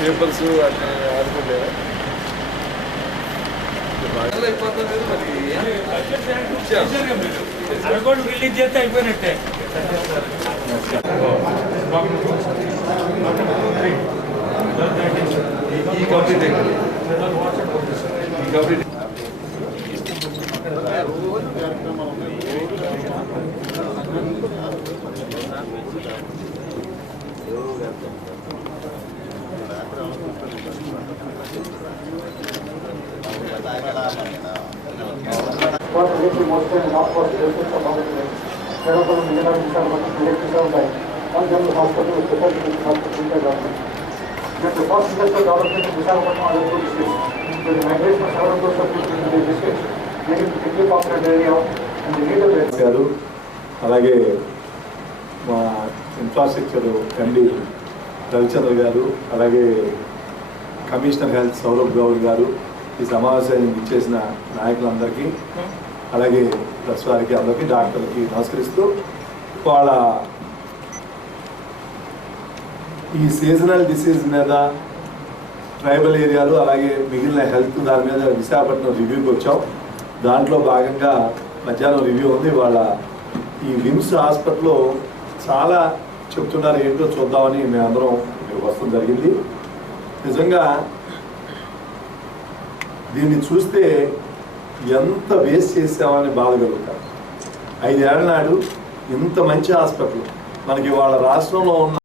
Papers అట్లా ఆడుకోలేదా release చేస్తే అయిపోయినట్టే. ఈ కంప్లీట్ గారు అలాగే మా ఇన్ఫ్రాస్ట్రక్చర్ ఎండి రవిచంద్ర గారు అలాగే కమిషనర్ హెల్త్ సౌరభ్ గౌడ్ గారు ఈ సమావేశానికి ఇచ్చేసిన నాయకులందరికీ అలాగే ప్రెస్ వారికి అందరికీ డాక్టర్లకి నమస్కరిస్తూ వాళ్ళ ఈ సీజనల్ డిసీజ్ మీద ట్రైబల్ ఏరియాలు అలాగే మిగిలిన హెల్త్ దాని మీద విశాఖపట్నం రివ్యూకి వచ్చాం. దాంట్లో భాగంగా మధ్యాహ్నం రివ్యూ ఉంది. వాళ్ళ ఈ విమ్స్ హాస్పిటల్లో చాలా చెప్తున్నారు, ఏంటో చూద్దామని మేమందరం ఇక్కడికి వస్తడం జరిగింది. నిజంగా దీన్ని చూస్తే ఎంత వేస్ట్ చేసామని బాధ కలుగుతారు. 5 ఏళ్ల నాడు ఇంత మంచి హాస్పిటల్ మనకి వాళ్ళ రాష్ట్రంలో ఉన్న